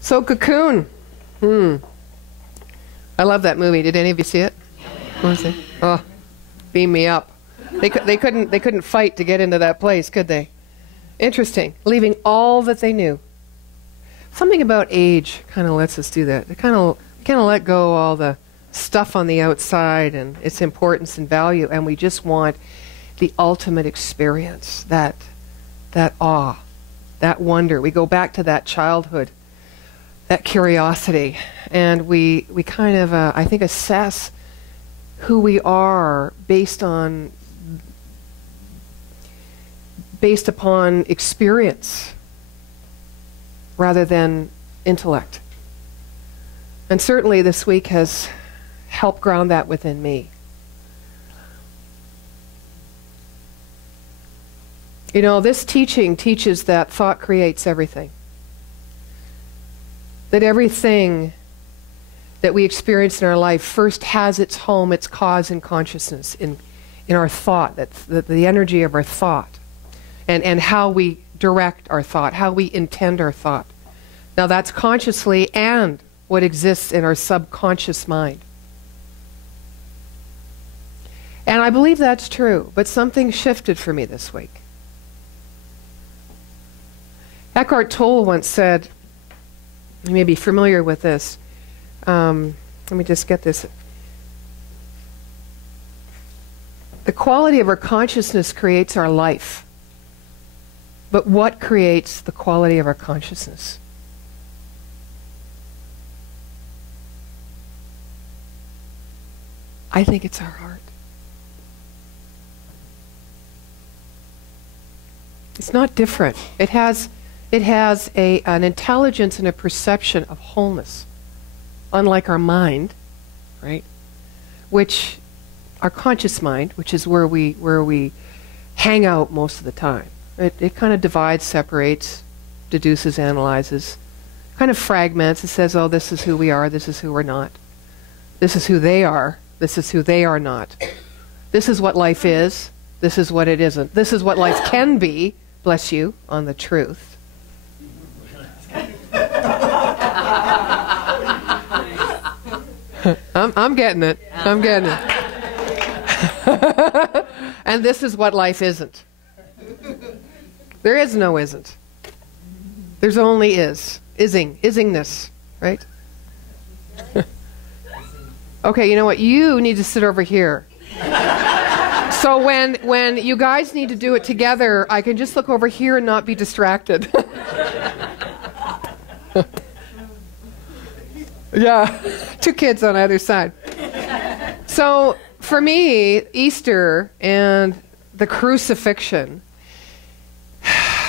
So Cocoon. I love that movie. Did any of you see it? Oh, beam me up. They couldn't fight to get into that place, could they? Interesting. Leaving all that they knew. Something about age kind of lets us do that. They kind of let go all the stuff on the outside and its importance and value, and we just want the ultimate experience, that awe, that wonder. We go back to that childhood, that curiosity, and we kind of, I think, assess who we are based upon experience rather than intellect. And certainly this week has helped ground that within me. You know, this teaching teaches that thought creates everything. That everything that we experience in our life first has its home, its cause in consciousness, in our thought, the energy of our thought, and how we direct our thought, how we intend our thought. Now that's consciously and what exists in our subconscious mind. And I believe that's true, but something shifted for me this week. Eckhart Tolle once said, you may be familiar with this, let me just get this. The quality of our consciousness creates our life. But what creates the quality of our consciousness? I think it's our heart. It's not different. It has an intelligence and a perception of wholeness, unlike our mind, right? Which, our conscious mind, which is where we hang out most of the time. It kind of divides, separates, deduces, analyzes, kind of fragments. It says, oh, this is who we are, this is who we're not. This is who they are, this is who they are not. This is what life is, this is what it isn't. This is what life can be, bless you, on the truth. I'm getting it. I'm getting it. And this is what life isn't. There is no isn't. There's only is. Isingness, right? Okay, you know what? You need to sit over here. So when you guys need to do it together, I can just look over here and not be distracted. Yeah, two kids on either side. So for me, Easter and the crucifixion,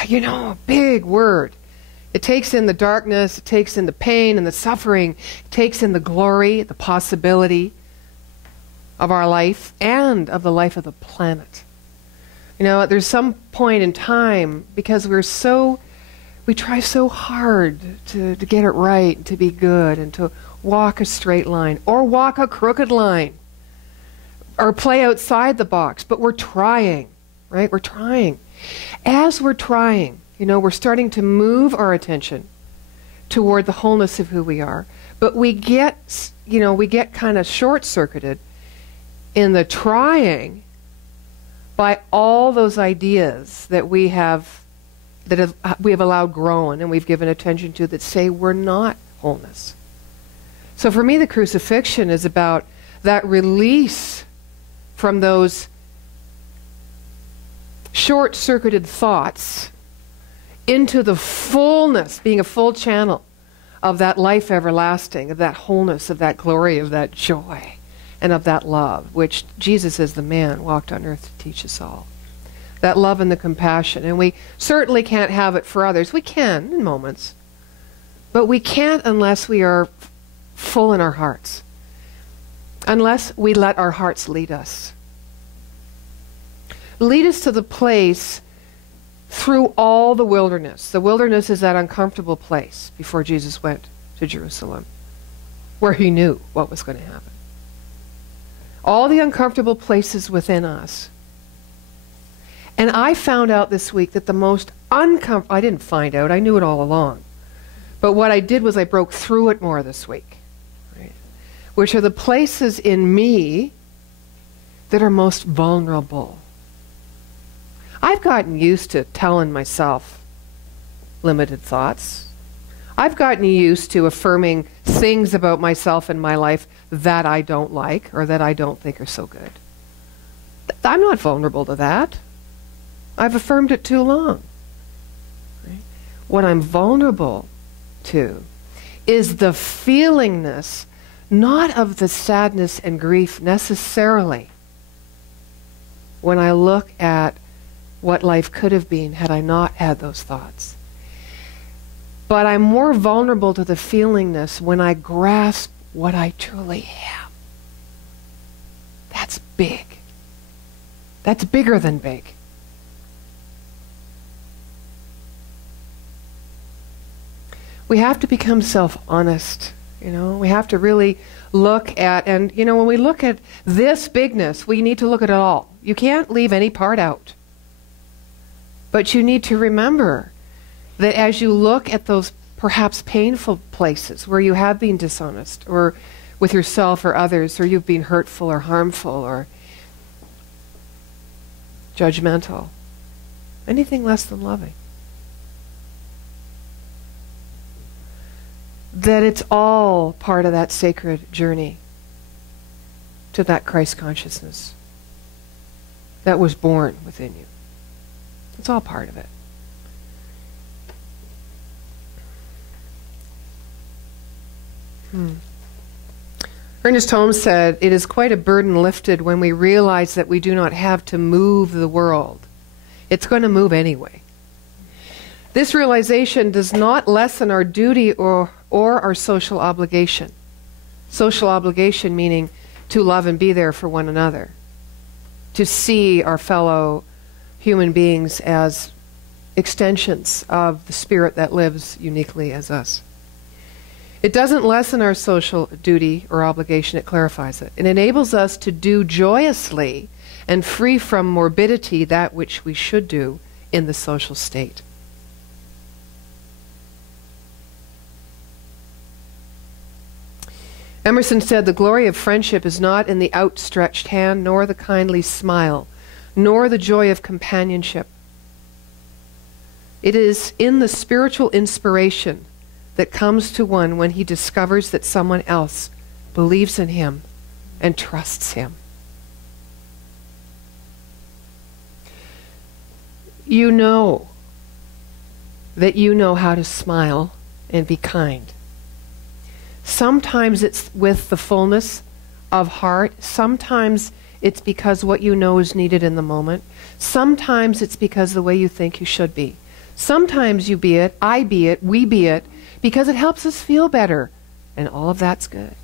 you know, a big word. It takes in the darkness, it takes in the pain and the suffering, it takes in the glory, the possibility of our life and of the life of the planet. You know, there's some point in time, because we try so hard to get it right, to be good, and to walk a straight line, or walk a crooked line, or play outside the box, but we're trying, right? We're trying. As we're trying, you know, we're starting to move our attention toward the wholeness of who we are, but we get kind of short-circuited in the trying by all those ideas that we have allowed grown and we've given attention to that say we're not wholeness. So for me, the crucifixion is about that release from those short-circuited thoughts into the fullness, being a full channel of that life everlasting, of that wholeness, of that glory, of that joy, and of that love, which Jesus as the man walked on earth to teach us all. That love and the compassion. And we certainly can't have it for others. We can in moments, but we can't unless we are full in our hearts, unless we let our hearts lead us. Lead us to the place through all the wilderness. The wilderness is that uncomfortable place before Jesus went to Jerusalem, where he knew what was going to happen. All the uncomfortable places within us. And I found out this week that the most uncomfortable, I didn't find out, I knew it all along, But what I did was I broke through it more this week, right? Which are the places in me that are most vulnerable. I've gotten used to telling myself limited thoughts. I've gotten used to affirming things about myself and my life that I don't like or that I don't think are so good. I'm not vulnerable to that. I've affirmed it too long. Right? What I'm vulnerable to is the feelingness, not of the sadness and grief necessarily, when I look at what life could have been had I not had those thoughts. But I'm more vulnerable to the feelingness when I grasp what I truly am. That's big. That's bigger than big. We have to become self-honest, you know. We have to really look at, and you know, when we look at this bigness, we need to look at it all. You can't leave any part out. But you need to remember that as you look at those perhaps painful places where you have been dishonest, or with yourself or others, or you've been hurtful or harmful or judgmental, anything less than loving, that it's all part of that sacred journey to that Christ consciousness that was born within you. It's all part of it. Ernest Holmes said, "It is quite a burden lifted when we realize that we do not have to move the world. It's going to move anyway. This realization does not lessen our duty or our social obligation." Social obligation meaning to love and be there for one another, to see our fellow human beings as extensions of the spirit that lives uniquely as us. It doesn't lessen our social duty or obligation, it clarifies it. It enables us to do joyously and free from morbidity that which we should do in the social state. Emerson said, "The glory of friendship is not in the outstretched hand, nor the kindly smile, nor the joy of companionship. It is in the spiritual inspiration that comes to one when he discovers that someone else believes in him and trusts him." You know that you know how to smile and be kind. Sometimes it's with the fullness of heart. Sometimes it's because what you know is needed in the moment. Sometimes it's because the way you think you should be. Sometimes you be it, I be it, we be it, because it helps us feel better. And all of that's good.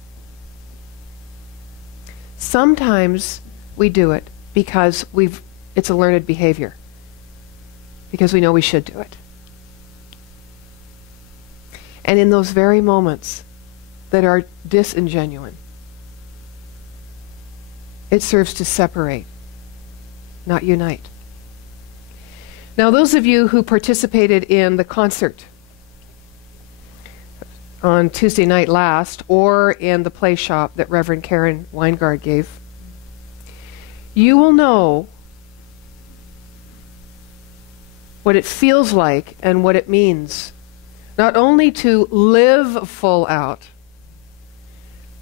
Sometimes we do it because it's a learned behavior. Because we know we should do it. And in those very moments that are disingenuine, it serves to separate, not unite. Now, those of you who participated in the concert on Tuesday night last, or in the play shop that Reverend Karen Weingard gave, you will know what it feels like and what it means, not only to live full out,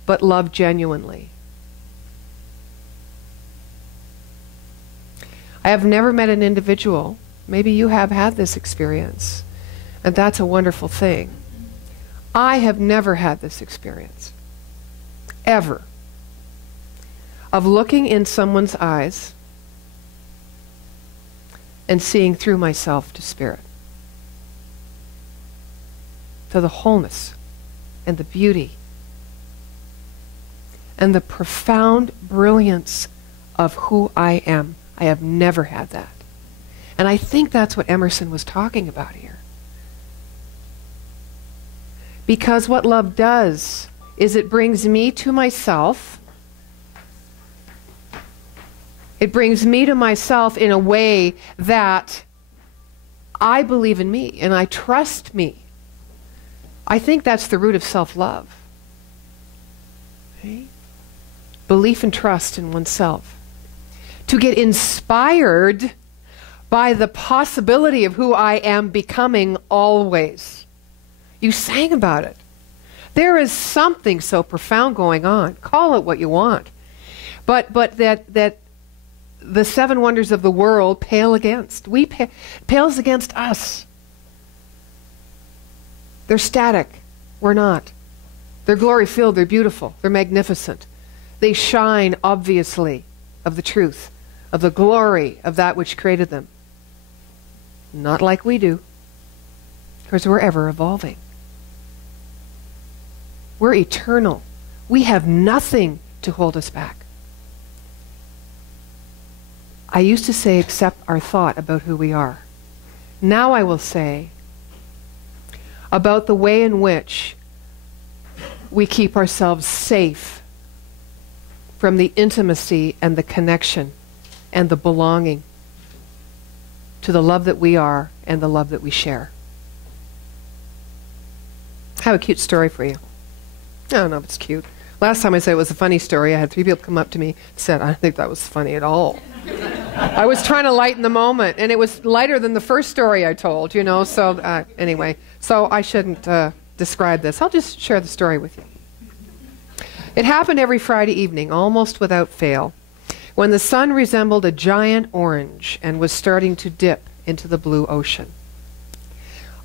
but love genuinely. I have never met an individual, maybe you have had this experience, and that's a wonderful thing. I have never had this experience, ever, of looking in someone's eyes and seeing through myself to spirit, to the wholeness and the beauty and the profound brilliance of who I am. I have never had that. And I think that's what Emerson was talking about here. Because what love does is it brings me to myself. It brings me to myself in a way that I believe in me and I trust me. I think that's the root of self-love. Okay? Belief and trust in oneself. To get inspired by the possibility of who I am becoming always. You sang about it. There is something so profound going on. Call it what you want. But that the seven wonders of the world pale against. Pales against us. They're static. We're not. They're glory-filled. They're beautiful. They're magnificent. They shine, obviously, of the truth, of the glory of that which created them. Not like we do, because we're ever evolving. We're eternal. We have nothing to hold us back. I used to say, except our thought about who we are. Now I will say, about the way in which we keep ourselves safe from the intimacy and the connection and the belonging to the love that we are and the love that we share. I have a cute story for you. I don't know if it's cute. Last time I said it was a funny story, I had 3 people come up to me and said, I don't think that was funny at all. I was trying to lighten the moment, and it was lighter than the first story I told, you know, so anyway. So I shouldn't describe this. I'll just share the story with you. It happened every Friday evening, almost without fail, when the sun resembled a giant orange and was starting to dip into the blue ocean.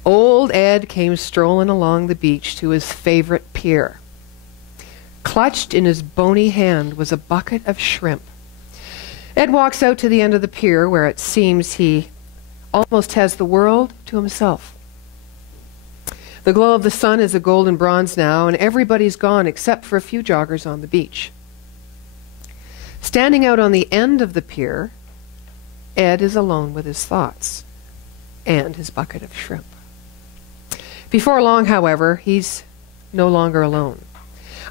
Old Ed came strolling along the beach to his favorite pier. Clutched in his bony hand was a bucket of shrimp. Ed walks out to the end of the pier where it seems he almost has the world to himself. The glow of the sun is a golden bronze now, and everybody's gone except for a few joggers on the beach. Standing out on the end of the pier, Ed is alone with his thoughts and his bucket of shrimp. Before long, however, he's no longer alone.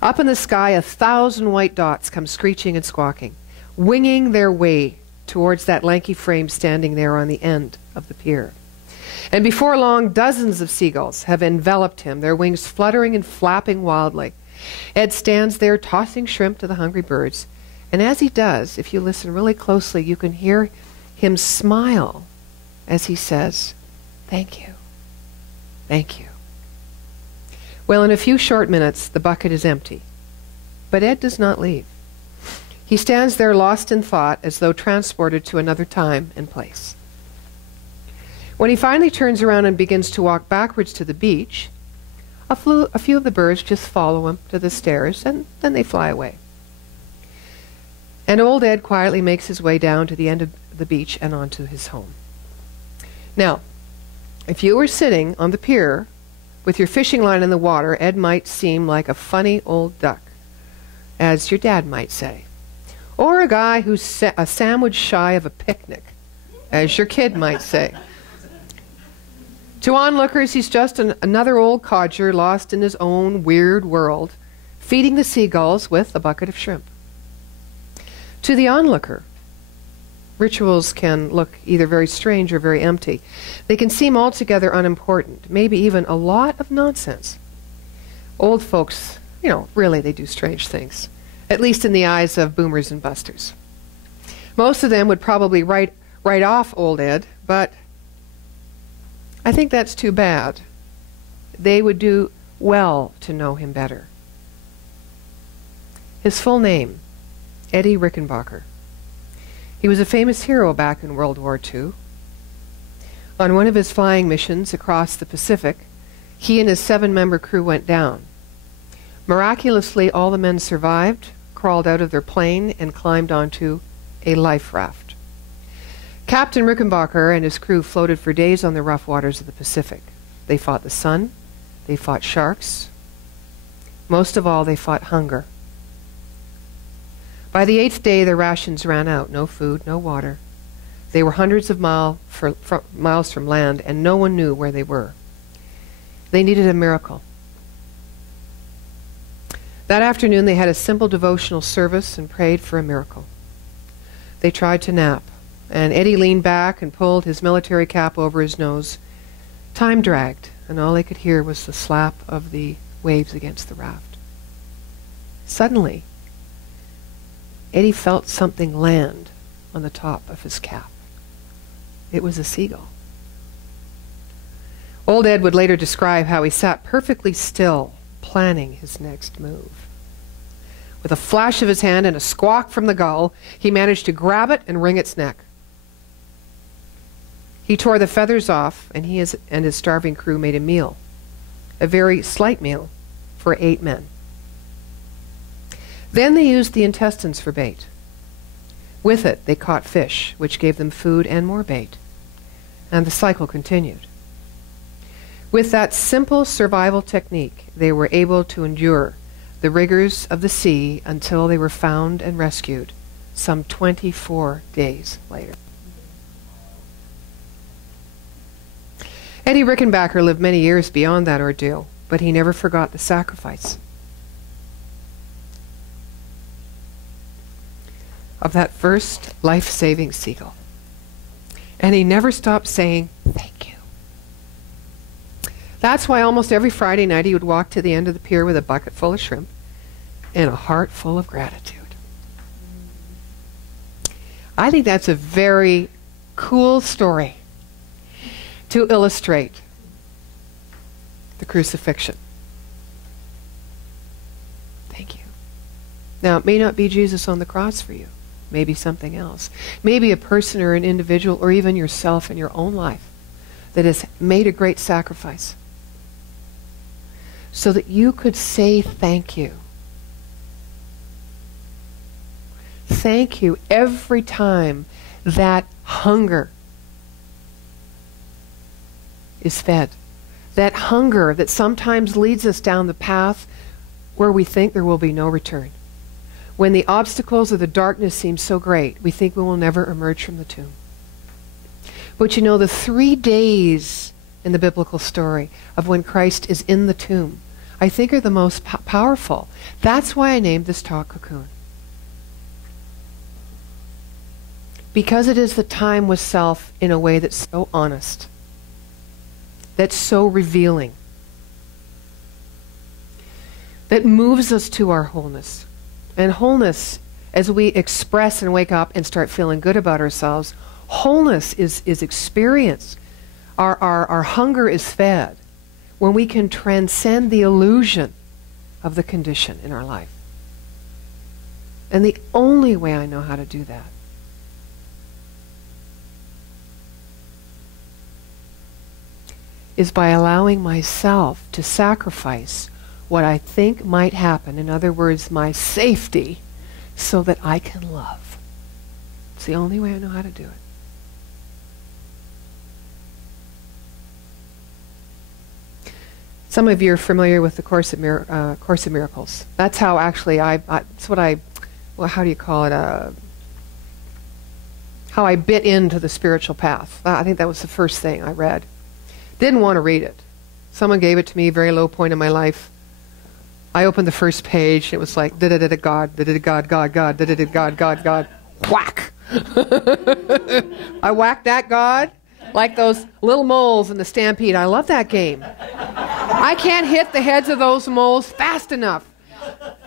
Up in the sky, 1,000 white dots come screeching and squawking, winging their way towards that lanky frame standing there on the end of the pier. And before long, dozens of seagulls have enveloped him, their wings fluttering and flapping wildly. Ed stands there tossing shrimp to the hungry birds, and as he does, if you listen really closely, you can hear him smile as he says, "Thank you. Thank you." Well, in a few short minutes, the bucket is empty. But Ed does not leave. He stands there lost in thought, as though transported to another time and place. When he finally turns around and begins to walk backwards to the beach, a few of the birds just follow him to the stairs, and then they fly away. And old Ed quietly makes his way down to the end of the beach and onto his home. Now, if you were sitting on the pier with your fishing line in the water, Ed might seem like a funny old duck, as your dad might say. Or a guy who's a sandwich shy of a picnic, as your kid might say. To onlookers, he's just another old codger lost in his own weird world, feeding the seagulls with a bucket of shrimp. To the onlooker, rituals can look either very strange or very empty. They can seem altogether unimportant, maybe even a lot of nonsense. Old folks, really they do strange things, at least in the eyes of boomers and busters. Most of them would probably write off old Ed, but I think that's too bad. They would do well to know him better. His full name, Eddie Rickenbacker. He was a famous hero back in World War II. On one of his flying missions across the Pacific, he and his 7-member crew went down. Miraculously, all the men survived, crawled out of their plane, and climbed onto a life raft. Captain Rickenbacker and his crew floated for days on the rough waters of the Pacific. They fought the sun, they fought sharks. Most of all, they fought hunger. By the 8th day, their rations ran out. No food, no water. They were hundreds of miles from land, and no one knew where they were. They needed a miracle. That afternoon, they had a simple devotional service and prayed for a miracle. They tried to nap, and Eddie leaned back and pulled his military cap over his nose. Time dragged, and all they could hear was the slap of the waves against the raft. Suddenly, Eddie felt something land on the top of his cap. It was a seagull. Old Ed would later describe how he sat perfectly still, planning his next move. With a flash of his hand and a squawk from the gull, he managed to grab it and wring its neck. He tore the feathers off, and he and his starving crew made a meal, a very slight meal for 8 men. Then they used the intestines for bait. With it, they caught fish, which gave them food and more bait. And the cycle continued. With that simple survival technique, they were able to endure the rigors of the sea until they were found and rescued some 24 days later. Eddie Rickenbacker lived many years beyond that ordeal, but he never forgot the sacrifice of that first life-saving seagull. And he never stopped saying, "Thank you." That's why almost every Friday night he would walk to the end of the pier with a bucket full of shrimp and a heart full of gratitude. I think that's a very cool story to illustrate the crucifixion. Thank you. Now, it may not be Jesus on the cross for you. Maybe something else. Maybe a person or an individual or even yourself in your own life that has made a great sacrifice so that you could say thank you. Thank you every time that hunger is fed. That hunger that sometimes leads us down the path where we think there will be no return. When the obstacles of the darkness seem so great, we think we will never emerge from the tomb. But you know, the 3 days in the biblical story of when Christ is in the tomb, I think are the most powerful. That's why I named this talk Cocoon. Because it is the time with self in a way that's so honest, that's so revealing, that moves us to our wholeness. And wholeness, as we express and wake up and start feeling good about ourselves, wholeness is experience. Our hunger is fed when we can transcend the illusion of the condition in our life. And the only way I know how to do that is by allowing myself to sacrifice what I think might happen, in other words, my safety, so that I can love. It's the only way I know how to do it. Some of you are familiar with the Course of Miracles. That's how actually how do you call it? How I bit into the spiritual path. I think that was the first thing I read. Didn't want to read it. Someone gave it to me, very low point in my life. I opened the first page, and it was like, da-da-da-da God, da-da-da God, God, God, da-da-da God, God, God, whack. I whacked that God like those little moles in the Stampede. I love that game. I can't hit the heads of those moles fast enough.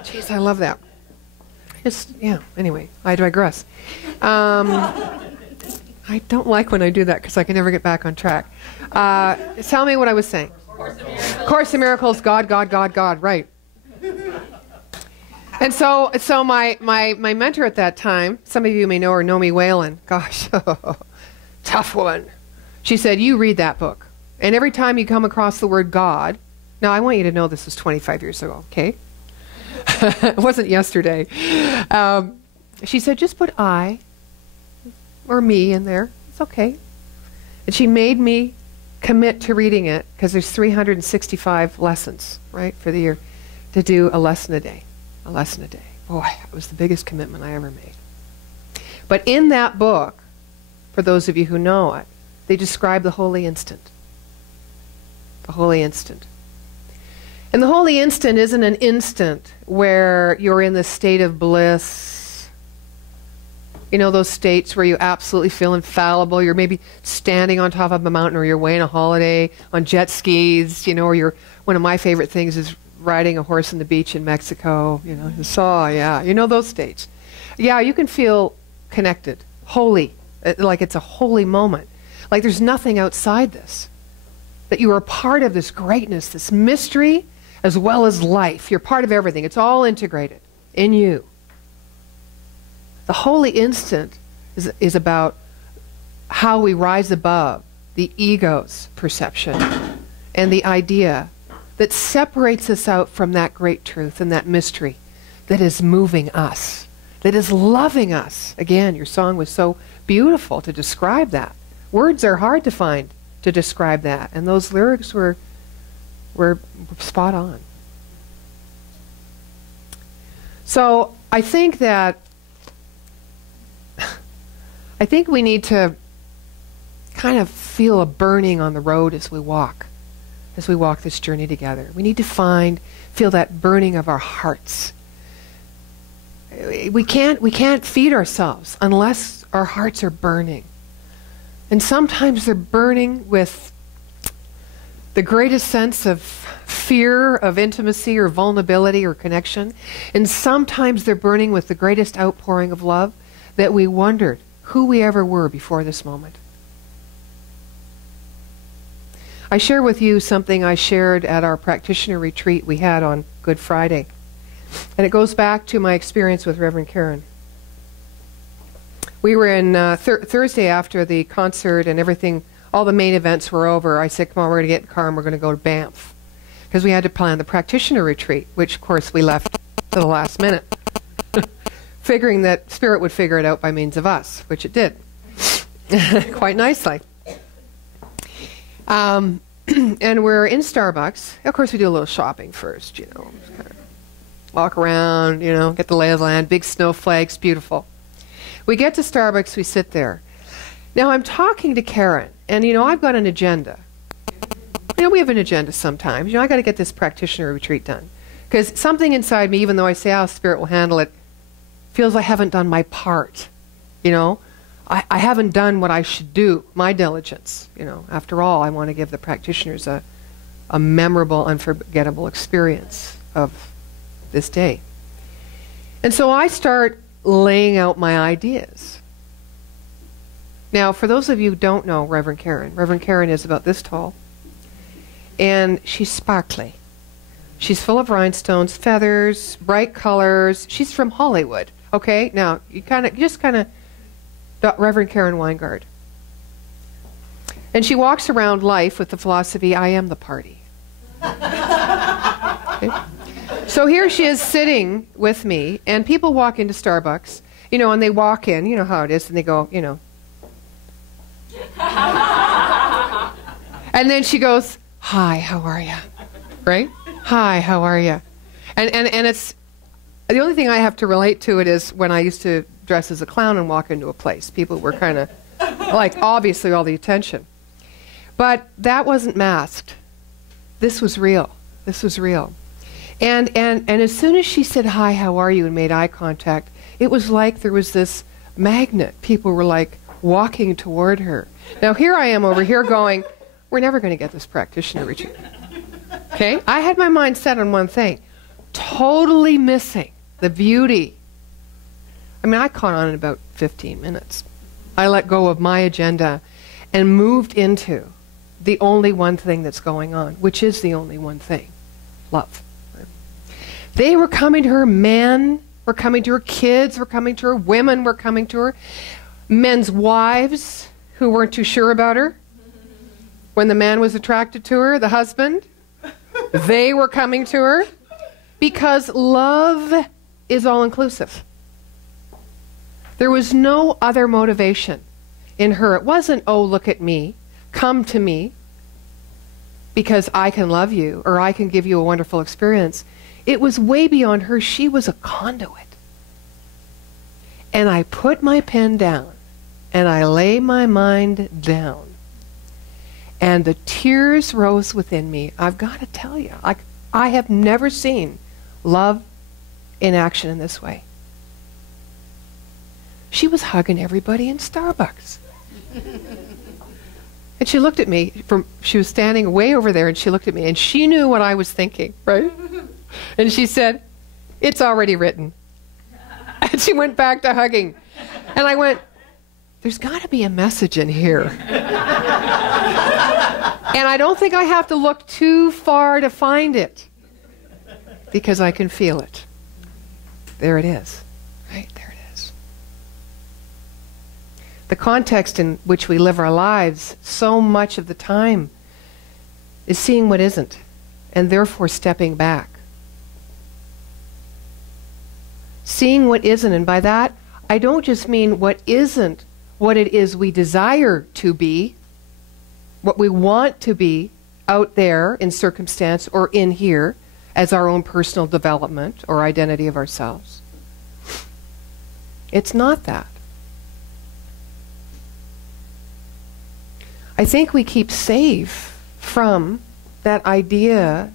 Jeez, I love that. Anyway, I digress. I don't like when I do that because I can never get back on track. Tell me what I was saying. Course of Miracles, God, God, God, God, right. And so my mentor at that time, some of you may know her, Nomi Whalen. Gosh, tough one. She said, you read that book. And every time you come across the word God, now I want you to know this was 25 years ago, okay? It wasn't yesterday. She said, just put I or me in there. It's okay. And she made me commit to reading it, because there's 365 lessons, right, for the year, to do a lesson a day. A lesson a day. Boy, it was the biggest commitment I ever made. But in that book, for those of you who know it, they describe the holy instant. The holy instant. And the holy instant isn't an instant where you're in the state of bliss You know, those states where you absolutely feel infallible. You're maybe standing on top of a mountain, or you're away on a holiday on jet skis, you know, or you're, one of my favorite things is riding a horse on the beach in Mexico, you know, yeah, you know those states. Yeah, you can feel connected, holy, like it's a holy moment. Like there's nothing outside this. That you are a part of this greatness, this mystery, as well as life. You're part of everything. It's all integrated in you. The holy instant is about how we rise above the ego's perception and the idea that separates us out from that great truth and that mystery that is moving us, that is loving us. Again, your song was so beautiful to describe that. Words are hard to find to describe that, and those lyrics were spot on. So I think we need to kind of feel a burning on the road as we walk this journey together. We need to feel that burning of our hearts. We can't feed ourselves unless our hearts are burning. And sometimes they're burning with the greatest sense of fear of intimacy or vulnerability or connection. And sometimes they're burning with the greatest outpouring of love that we wondered who we ever were before this moment. I share with you something I shared at our practitioner retreat we had on Good Friday. And it goes back to my experience with Reverend Karen. We were in Thursday after the concert and everything, all the main events were over. I said, come on, we're going to get in the car and we're going to go to Banff. Because we had to plan the practitioner retreat, which, of course, we left to the last minute. Figuring that Spirit would figure it out by means of us, which it did. Quite nicely. And we're in Starbucks. Of course, we do a little shopping first, you know. Just kind of walk around, you know, get the lay of the land, big snowflakes, beautiful. We get to Starbucks, we sit there. Now, I'm talking to Karen, and, you know, I've got an agenda. You know, we have an agenda sometimes. You know, I got to get this practitioner retreat done. Because something inside me, even though I say, oh, Spirit will handle it, feels I haven't done my part. You know, I haven't done what I should do, my diligence. You know, after all, I want to give the practitioners a memorable, unforgettable experience of this day. And so I start laying out my ideas. Now, for those of you who don't know Reverend Karen is about this tall. And she's sparkly. She's full of rhinestones, feathers, bright colors. She's from Hollywood. Okay? Now, you just kind of Reverend Karen Weingard. And she walks around life with the philosophy, I am the party. Okay? So here she is sitting with me, and people walk into Starbucks, you know, and they walk in, you know how it is, and they go, you know. And then she goes, hi, how are you? Right? Hi, how are you? And it's, the only thing I have to relate to it is when I used to dress as a clown and walk into a place. People were kind of, like, obviously all the attention. But that wasn't masked. This was real. This was real. And as soon as she said, hi, how are you, and made eye contact, it was like there was this magnet. People were like walking toward her. Now here I am over here going, we're never going to get this practitioner retreat. Okay? I had my mind set on one thing. Totally missing the beauty. I mean, I caught on in about 15 minutes. I let go of my agenda and moved into the only one thing that's going on, which is the only one thing. Love. They were coming to her. Men were coming to her. Kids were coming to her. Women were coming to her. Men's wives who weren't too sure about her. When the man was attracted to her, the husband, they were coming to her. Because love is all-inclusive. There was no other motivation in her. It wasn't, oh, look at me. Come to me because I can love you or I can give you a wonderful experience. It was way beyond her. She was a conduit. And I put my pen down and I lay my mind down. And the tears rose within me. I've got to tell you, I have never seen love in action in this way. She was hugging everybody in Starbucks. And she looked at me, she was standing way over there, and she looked at me, and she knew what I was thinking, right? And she said, "It's already written." And she went back to hugging. And I went, there's got to be a message in here. And I don't think I have to look too far to find it, because I can feel it. There it is. Right? There it is. The context in which we live our lives so much of the time is seeing what isn't, and therefore stepping back. Seeing what isn't, and by that, I don't just mean what isn't what it is we desire to be, what we want to be out there in circumstance or in here as our own personal development or identity of ourselves. It's not that. I think we keep safe from that idea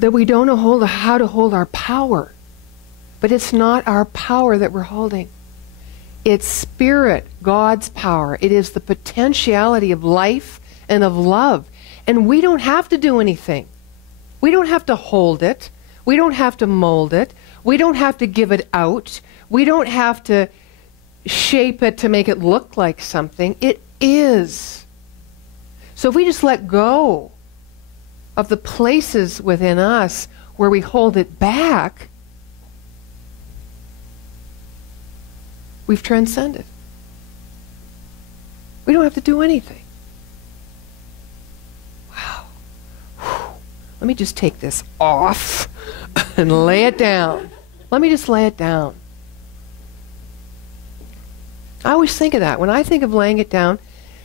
that we don't know how to hold our power. But it's not our power that we're holding. It's Spirit, God's power. It is the potentiality of life and of love. And we don't have to do anything. We don't have to hold it. We don't have to mold it. We don't have to give it out. We don't have to shape it to make it look like something. It is. So if we just let go of the places within us where we hold it back, we've transcended. We don't have to do anything. Wow. Whew. Let me just take this off and lay it down. Let me just lay it down. I always think of that. When I think of laying it down,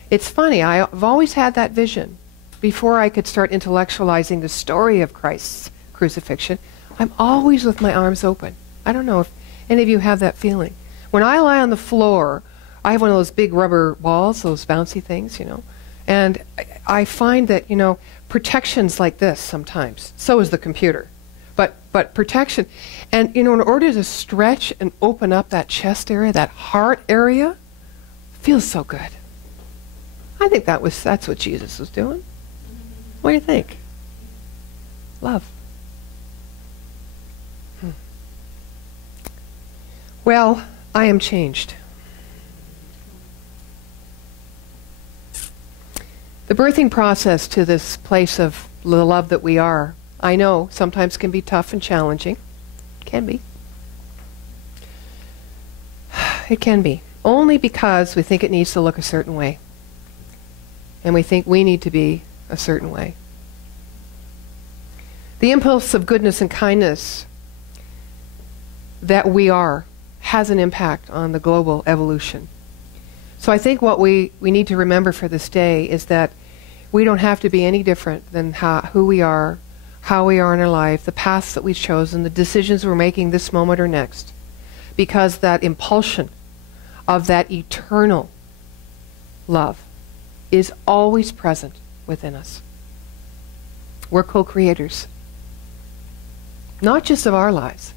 it's funny. I've always had that vision. Before I could start intellectualizing the story of Christ's crucifixion, I'm always with my arms open. I don't know if any of you have that feeling. When I lie on the floor, I have one of those big rubber balls, those bouncy things, and I find that, protection's like this sometimes. So is the computer. But protection, and, in order to stretch and open up that chest area, that heart area, feels so good. I think that's what Jesus was doing. What do you think? Love. Well, I am changed. The birthing process to this place of the love that we are, I know, sometimes can be tough and challenging. Can be. It can be. Only because we think it needs to look a certain way. And we think we need to be a certain way. The impulse of goodness and kindness that we are has an impact on the global evolution. So I think what we need to remember for this day is that we don't have to be any different than who we are, how we are in our life, the paths that we've chosen, the decisions we're making this moment or next. Because that impulsion of that eternal love is always present within us. We're co-creators. Not just of our lives,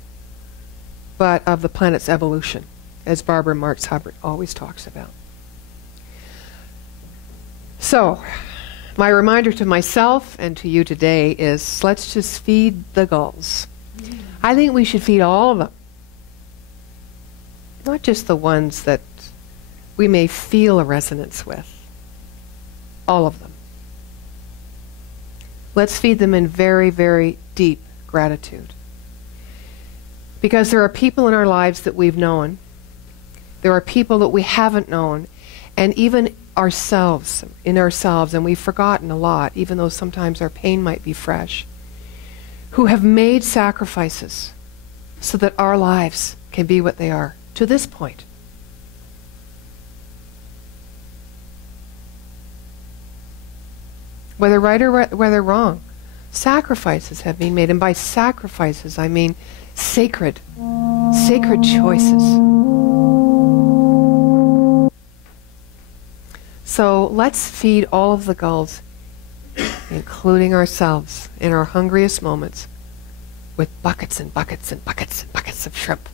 but of the planet's evolution, as Barbara Marx Hubbard always talks about. So, my reminder to myself and to you today is, let's just feed the gulls. I think we should feed all of them. Not just the ones that we may feel a resonance with. All of them. Let's feed them in very, very deep gratitude. Because there are people in our lives that we've known. There are people that we haven't known. And even ourselves, and we've forgotten a lot, even though sometimes our pain might be fresh, who have made sacrifices so that our lives can be what they are to this point. Whether right or whether wrong, sacrifices have been made. And by sacrifices, I mean sacred choices. So let's feed all of the gulls, including ourselves, in our hungriest moments, with buckets and buckets and buckets and buckets of shrimp.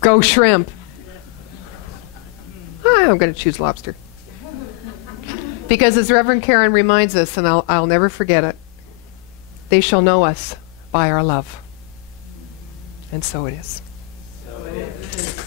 Go shrimp. I'm going to choose lobster. Because as Reverend Karen reminds us, and I'll never forget it, they shall know us by our love. And so it is. So it is.